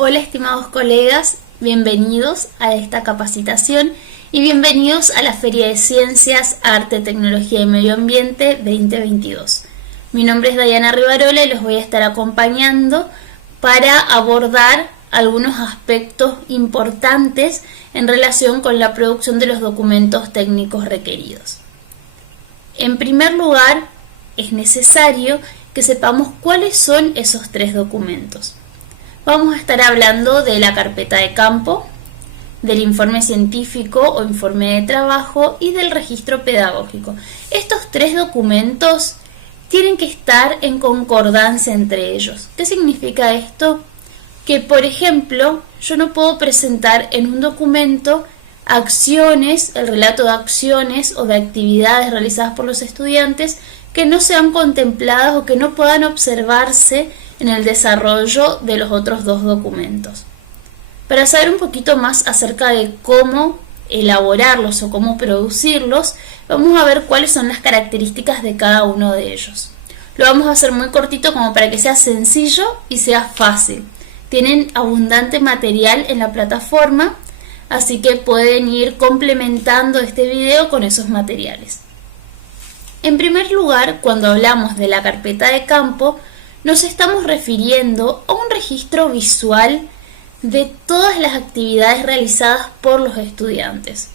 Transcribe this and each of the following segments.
Hola estimados colegas, bienvenidos a esta capacitación y bienvenidos a la Feria de Ciencias, Arte, Tecnología y Medio Ambiente 2022. Mi nombre es Dayana Rivarola y los voy a estar acompañando para abordar algunos aspectos importantes en relación con la producción de los documentos técnicos requeridos. En primer lugar, es necesario que sepamos cuáles son esos tres documentos. Vamos a estar hablando de la carpeta de campo, del informe científico o informe de trabajo y del registro pedagógico. Estos tres documentos tienen que estar en concordancia entre ellos. ¿Qué significa esto? Que, por ejemplo, yo no puedo presentar en un documento acciones, el relato de acciones o de actividades realizadas por los estudiantes que no sean contempladas o que no puedan observarse en el desarrollo de los otros dos documentos. Para saber un poquito más acerca de cómo elaborarlos o cómo producirlos, vamos a ver cuáles son las características de cada uno de ellos. Lo vamos a hacer muy cortito como para que sea sencillo y sea fácil. Tienen abundante material en la plataforma, así que pueden ir complementando este video con esos materiales. En primer lugar, cuando hablamos de la carpeta de campo, nos estamos refiriendo a un registro visual de todas las actividades realizadas por los estudiantes.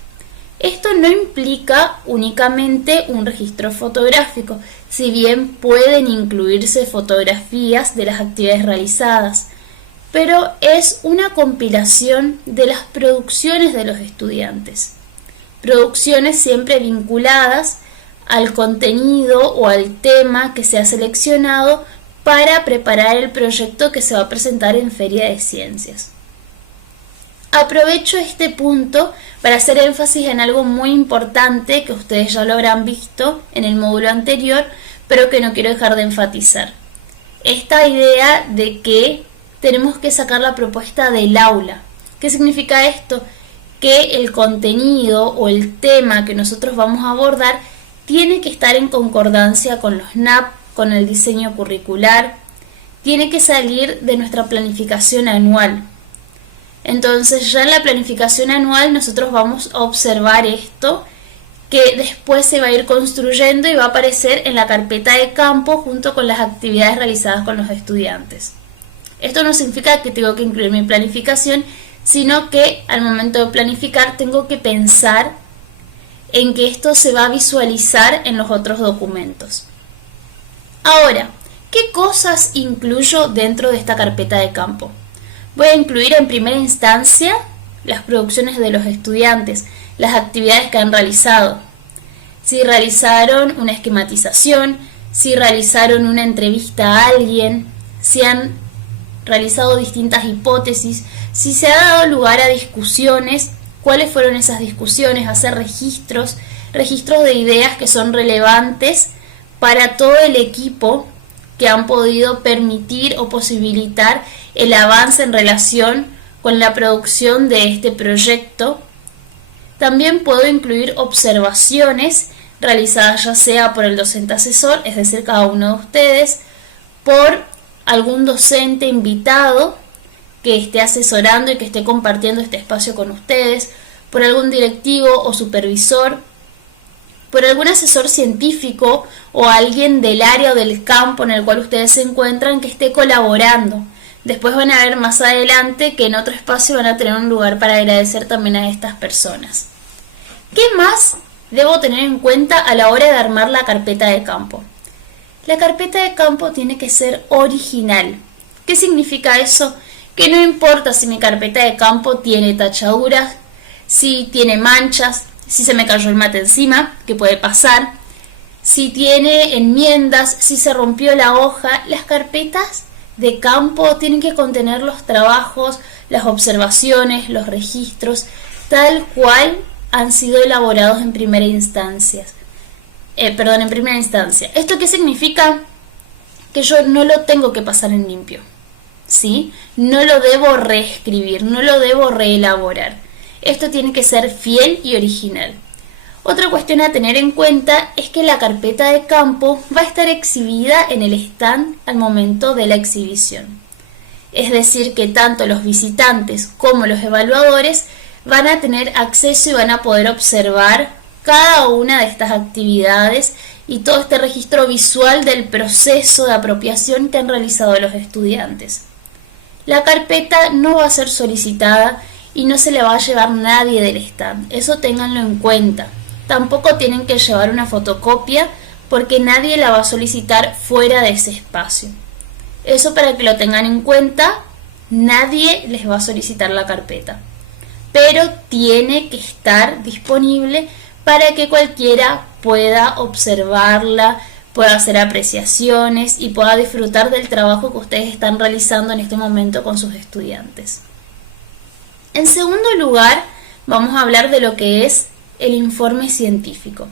Esto no implica únicamente un registro fotográfico, si bien pueden incluirse fotografías de las actividades realizadas, pero es una compilación de las producciones de los estudiantes. Producciones siempre vinculadas al contenido o al tema que se ha seleccionado para preparar el proyecto que se va a presentar en Feria de Ciencias. Aprovecho este punto para hacer énfasis en algo muy importante que ustedes ya lo habrán visto en el módulo anterior, pero que no quiero dejar de enfatizar. Esta idea de que tenemos que sacar la propuesta del aula. ¿Qué significa esto? Que el contenido o el tema que nosotros vamos a abordar tiene que estar en concordancia con los NAP, con el diseño curricular, tiene que salir de nuestra planificación anual. Entonces ya en la planificación anual nosotros vamos a observar esto, que después se va a ir construyendo y va a aparecer en la carpeta de campo junto con las actividades realizadas con los estudiantes. Esto no significa que tengo que incluir mi planificación, sino que al momento de planificar tengo que pensar en que esto se va a visualizar en los otros documentos. Ahora, ¿qué cosas incluyo dentro de esta carpeta de campo? Voy a incluir en primera instancia las producciones de los estudiantes, las actividades que han realizado. Si realizaron una esquematización, si realizaron una entrevista a alguien, si han realizado distintas hipótesis, si se ha dado lugar a discusiones, cuáles fueron esas discusiones, hacer registros de ideas que son relevantes para todo el equipo que han podido permitir o posibilitar el avance en relación con la producción de este proyecto. También puedo incluir observaciones realizadas ya sea por el docente asesor, es decir, cada uno de ustedes, por algún docente invitado que esté asesorando y que esté compartiendo este espacio con ustedes, por algún directivo o supervisor, por algún asesor científico o alguien del área o del campo en el cual ustedes se encuentran que esté colaborando. Después van a ver más adelante que en otro espacio van a tener un lugar para agradecer también a estas personas. ¿Qué más debo tener en cuenta a la hora de armar la carpeta de campo? La carpeta de campo tiene que ser original. ¿Qué significa eso? Que no importa si mi carpeta de campo tiene tachaduras, si tiene manchas, si se me cayó el mate encima, que puede pasar, si tiene enmiendas, si se rompió la hoja. Las carpetas de campo tienen que contener los trabajos, las observaciones, los registros, tal cual han sido elaborados en primera instancia. ¿Esto qué significa? Que yo no lo tengo que pasar en limpio, ¿sí? No lo debo reescribir, no lo debo reelaborar. Esto tiene que ser fiel y original. Otra cuestión a tener en cuenta es que la carpeta de campo va a estar exhibida en el stand al momento de la exhibición. Es decir, que tanto los visitantes como los evaluadores van a tener acceso y van a poder observar cada una de estas actividades y todo este registro visual del proceso de apropiación que han realizado los estudiantes. La carpeta no va a ser solicitada y no se le va a llevar nadie del stand, eso ténganlo en cuenta. Tampoco tienen que llevar una fotocopia porque nadie la va a solicitar fuera de ese espacio. Eso para que lo tengan en cuenta, nadie les va a solicitar la carpeta, pero tiene que estar disponible para que cualquiera pueda observarla, pueda hacer apreciaciones y pueda disfrutar del trabajo que ustedes están realizando en este momento con sus estudiantes. En segundo lugar, vamos a hablar de lo que es el informe científico.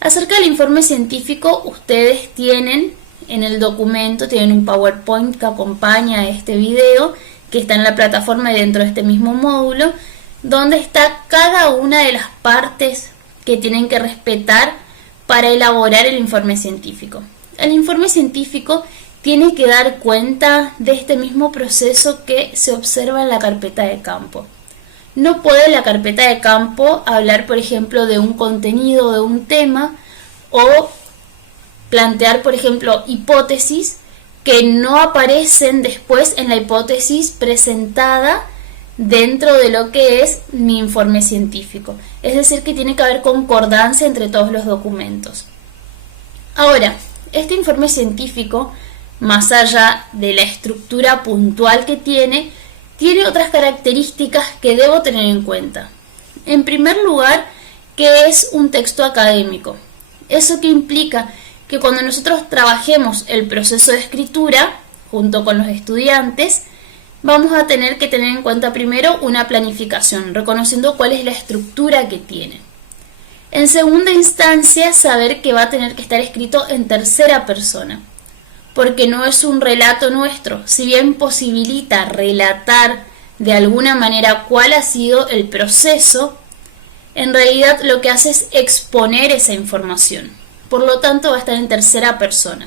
Acerca del informe científico, ustedes tienen en el documento, tienen un PowerPoint que acompaña a este video, que está en la plataforma y dentro de este mismo módulo, donde está cada una de las partes que tienen que respetar para elaborar el informe científico. El informe científico tiene que dar cuenta de este mismo proceso que se observa en la carpeta de campo. No puede la carpeta de campo hablar, por ejemplo, de un contenido, de un tema, o plantear, por ejemplo, hipótesis que no aparecen después en la hipótesis presentada dentro de lo que es mi informe científico. Es decir, que tiene que haber concordancia entre todos los documentos. Ahora, este informe científico, más allá de la estructura puntual que tiene otras características que debo tener en cuenta. En primer lugar, que es un texto académico. ¿Eso qué implica? Que cuando nosotros trabajemos el proceso de escritura junto con los estudiantes, vamos a tener que tener en cuenta primero una planificación, reconociendo cuál es la estructura que tiene. En segunda instancia, saber que va a tener que estar escrito en tercera persona, porque no es un relato nuestro. Si bien posibilita relatar de alguna manera cuál ha sido el proceso, en realidad lo que hace es exponer esa información. Por lo tanto, va a estar en tercera persona.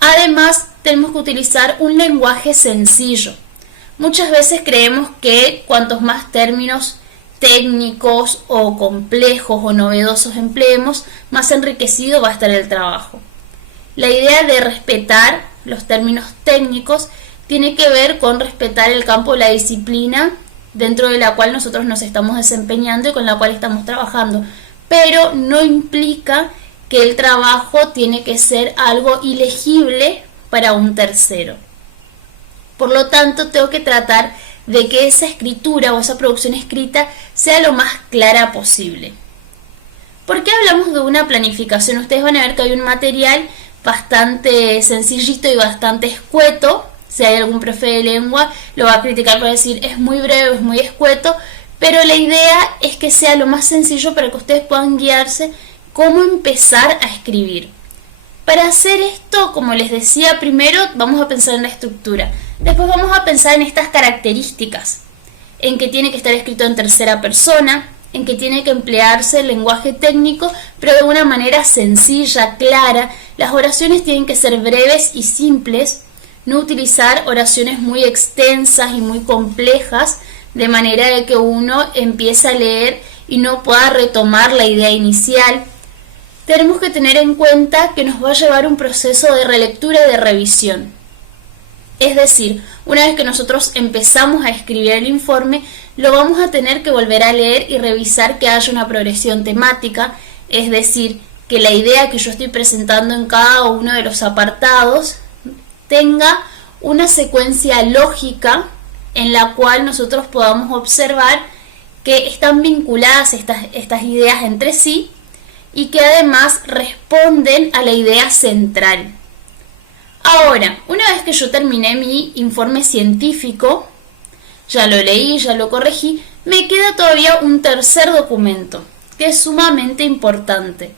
Además, tenemos que utilizar un lenguaje sencillo. Muchas veces creemos que cuantos más términos técnicos o complejos o novedosos empleemos, más enriquecido va a estar el trabajo. La idea de respetar los términos técnicos tiene que ver con respetar el campo de la disciplina dentro de la cual nosotros nos estamos desempeñando y con la cual estamos trabajando, pero no implica que el trabajo tiene que ser algo ilegible para un tercero. Por lo tanto, tengo que tratar de que esa escritura o esa producción escrita sea lo más clara posible. ¿Por qué hablamos de una planificación? Ustedes van a ver que hay un material bastante sencillito y bastante escueto. Si hay algún profe de lengua, lo va a criticar por decir es muy breve, es muy escueto, pero la idea es que sea lo más sencillo para que ustedes puedan guiarse cómo empezar a escribir. Para hacer esto, como les decía, primero vamos a pensar en la estructura, después vamos a pensar en estas características, en que tiene que estar escrito en tercera persona, en que tiene que emplearse el lenguaje técnico, pero de una manera sencilla, clara. Las oraciones tienen que ser breves y simples, no utilizar oraciones muy extensas y muy complejas, de manera de que uno empiece a leer y no pueda retomar la idea inicial. Tenemos que tener en cuenta que nos va a llevar un proceso de relectura y de revisión. Es decir, una vez que nosotros empezamos a escribir el informe, lo vamos a tener que volver a leer y revisar que haya una progresión temática, es decir, que la idea que yo estoy presentando en cada uno de los apartados tenga una secuencia lógica en la cual nosotros podamos observar que están vinculadas estas ideas entre sí y que además responden a la idea central. Ahora, una vez que yo terminé mi informe científico, ya lo leí, ya lo corregí, me queda todavía un tercer documento que es sumamente importante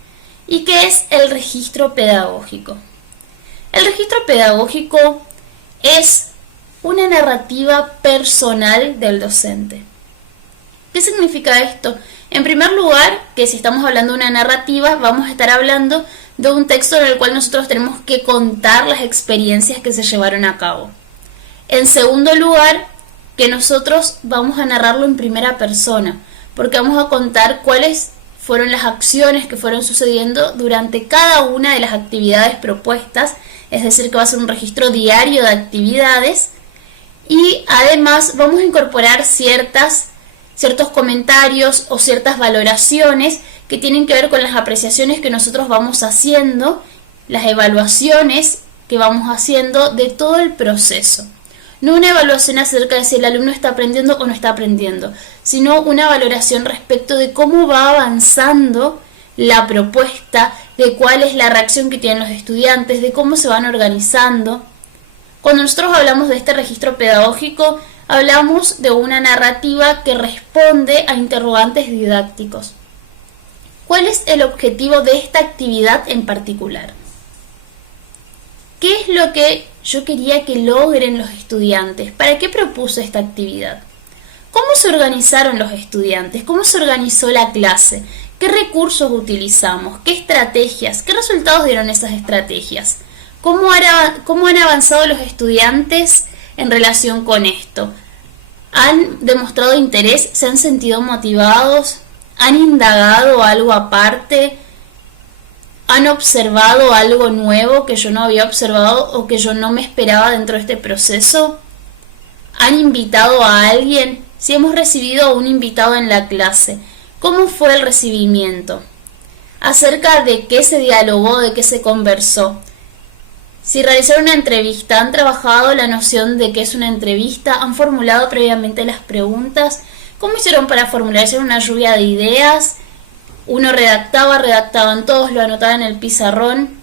y que es el registro pedagógico. El registro pedagógico es una narrativa personal del docente. ¿Qué significa esto? En primer lugar, que si estamos hablando de una narrativa, vamos a estar hablando de un texto en el cual nosotros tenemos que contar las experiencias que se llevaron a cabo. En segundo lugar, que nosotros vamos a narrarlo en primera persona, porque vamos a contar cuáles fueron las acciones que fueron sucediendo durante cada una de las actividades propuestas, es decir, que va a ser un registro diario de actividades, y además vamos a incorporar ciertos comentarios o ciertas valoraciones que tienen que ver con las apreciaciones que nosotros vamos haciendo, las evaluaciones que vamos haciendo de todo el proceso. No una evaluación acerca de si el alumno está aprendiendo o no está aprendiendo, sino una valoración respecto de cómo va avanzando la propuesta, de cuál es la reacción que tienen los estudiantes, de cómo se van organizando. Cuando nosotros hablamos de este registro pedagógico, hablamos de una narrativa que responde a interrogantes didácticos. ¿Cuál es el objetivo de esta actividad en particular? ¿Qué es lo que yo quería que logren los estudiantes? ¿Para qué propuse esta actividad? ¿Cómo se organizaron los estudiantes? ¿Cómo se organizó la clase? ¿Qué recursos utilizamos? ¿Qué estrategias? ¿Qué resultados dieron esas estrategias? ¿Cómo han avanzado los estudiantes en relación con esto? ¿Han demostrado interés? ¿Se han sentido motivados? ¿Han indagado algo aparte? ¿Han observado algo nuevo que yo no había observado o que yo no me esperaba dentro de este proceso? ¿Han invitado a alguien? Si hemos recibido a un invitado en la clase, ¿cómo fue el recibimiento? ¿Acerca de qué se dialogó, de qué se conversó? Si realizaron una entrevista, ¿han trabajado la noción de qué es una entrevista? ¿Han formulado previamente las preguntas? ¿Cómo hicieron para formular? ¿Hicieron una lluvia de ideas? Uno redactaban todos, lo anotaban en el pizarrón.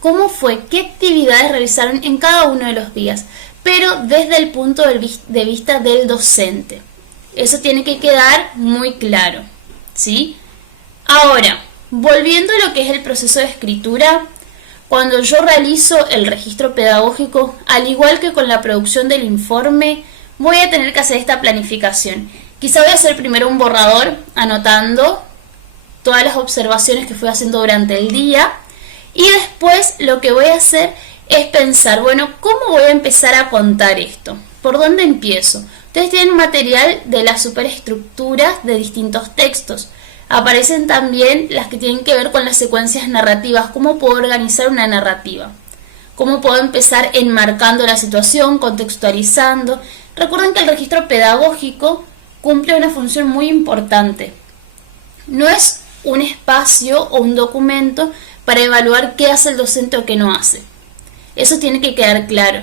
¿Cómo fue? ¿Qué actividades realizaron en cada uno de los días? Pero desde el punto de vista del docente. Eso tiene que quedar muy claro, ¿sí? Ahora, volviendo a lo que es el proceso de escritura, cuando yo realizo el registro pedagógico, al igual que con la producción del informe, voy a tener que hacer esta planificación. Quizá voy a hacer primero un borrador anotando todas las observaciones que fui haciendo durante el día, y después lo que voy a hacer es pensar, bueno, ¿cómo voy a empezar a contar esto? ¿Por dónde empiezo? Ustedes tienen material de las superestructuras de distintos textos. Aparecen también las que tienen que ver con las secuencias narrativas, cómo puedo organizar una narrativa, cómo puedo empezar enmarcando la situación, contextualizando. Recuerden que el registro pedagógico cumple una función muy importante. No es un espacio o un documento para evaluar qué hace el docente o qué no hace. Eso tiene que quedar claro.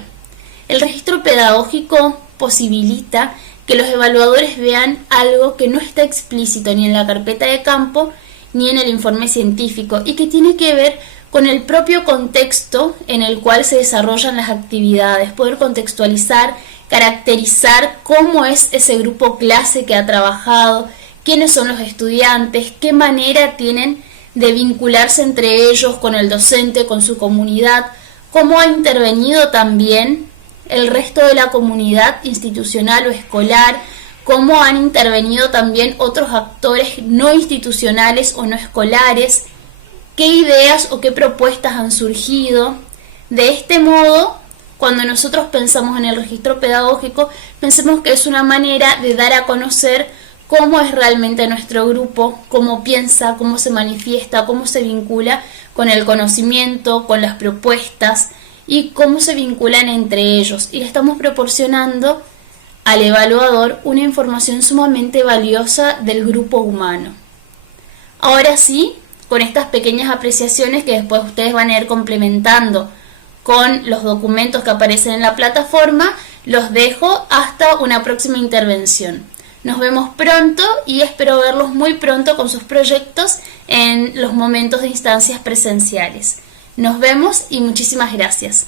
El registro pedagógico posibilita que los evaluadores vean algo que no está explícito ni en la carpeta de campo ni en el informe científico y que tiene que ver con el propio contexto en el cual se desarrollan las actividades, poder contextualizar, caracterizar cómo es ese grupo clase que ha trabajado, quiénes son los estudiantes, qué manera tienen de vincularse entre ellos, con el docente, con su comunidad, cómo ha intervenido también el resto de la comunidad institucional o escolar, cómo han intervenido también otros actores no institucionales o no escolares, qué ideas o qué propuestas han surgido. De este modo, cuando nosotros pensamos en el registro pedagógico, pensemos que es una manera de dar a conocer cómo es realmente nuestro grupo, cómo piensa, cómo se manifiesta, cómo se vincula con el conocimiento, con las propuestas y cómo se vinculan entre ellos. Y le estamos proporcionando al evaluador una información sumamente valiosa del grupo humano. Ahora sí, con estas pequeñas apreciaciones que después ustedes van a ir complementando con los documentos que aparecen en la plataforma, los dejo hasta una próxima intervención. Nos vemos pronto y espero verlos muy pronto con sus proyectos en los momentos de instancias presenciales. Nos vemos y muchísimas gracias.